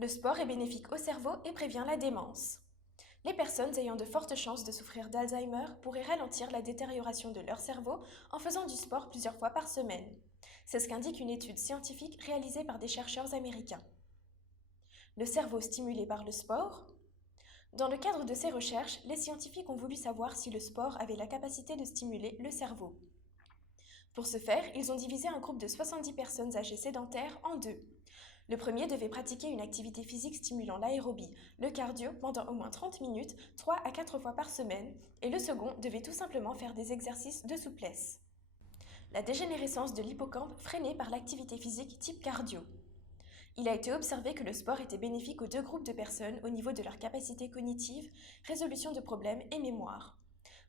Le sport est bénéfique au cerveau et prévient la démence. Les personnes ayant de fortes chances de souffrir d'Alzheimer pourraient ralentir la détérioration de leur cerveau en faisant du sport plusieurs fois par semaine. C'est ce qu'indique une étude scientifique réalisée par des chercheurs américains. Le cerveau stimulé par le sport. Dans le cadre de ces recherches, les scientifiques ont voulu savoir si le sport avait la capacité de stimuler le cerveau. Pour ce faire, ils ont divisé un groupe de 70 personnes âgées sédentaires en deux. Le premier devait pratiquer une activité physique stimulant l'aérobie, le cardio, pendant au moins 30 minutes, 3 à 4 fois par semaine, et le second devait tout simplement faire des exercices de souplesse. La dégénérescence de l'hippocampe freinée par l'activité physique type cardio. Il a été observé que le sport était bénéfique aux deux groupes de personnes au niveau de leur capacité cognitive, résolution de problèmes et mémoire.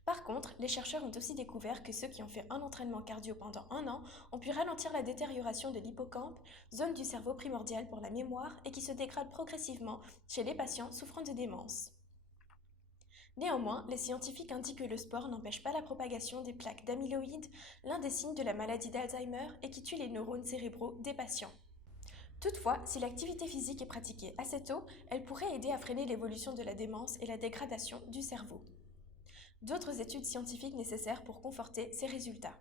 Par contre, les chercheurs ont aussi découvert que ceux qui ont fait un entraînement cardio pendant 1 an ont pu ralentir la détérioration de l'hippocampe, zone du cerveau primordiale pour la mémoire et qui se dégrade progressivement chez les patients souffrant de démence. Néanmoins, les scientifiques indiquent que le sport n'empêche pas la propagation des plaques d'amyloïde, l'un des signes de la maladie d'Alzheimer et qui tue les neurones cérébraux des patients. Toutefois, si l'activité physique est pratiquée assez tôt, elle pourrait aider à freiner l'évolution de la démence et la dégradation du cerveau. D'autres études scientifiques nécessaires pour conforter ces résultats.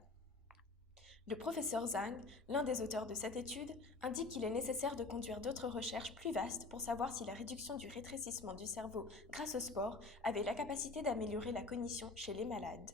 Le professeur Zhang, l'un des auteurs de cette étude, indique qu'il est nécessaire de conduire d'autres recherches plus vastes pour savoir si la réduction du rétrécissement du cerveau grâce au sport avait la capacité d'améliorer la cognition chez les malades.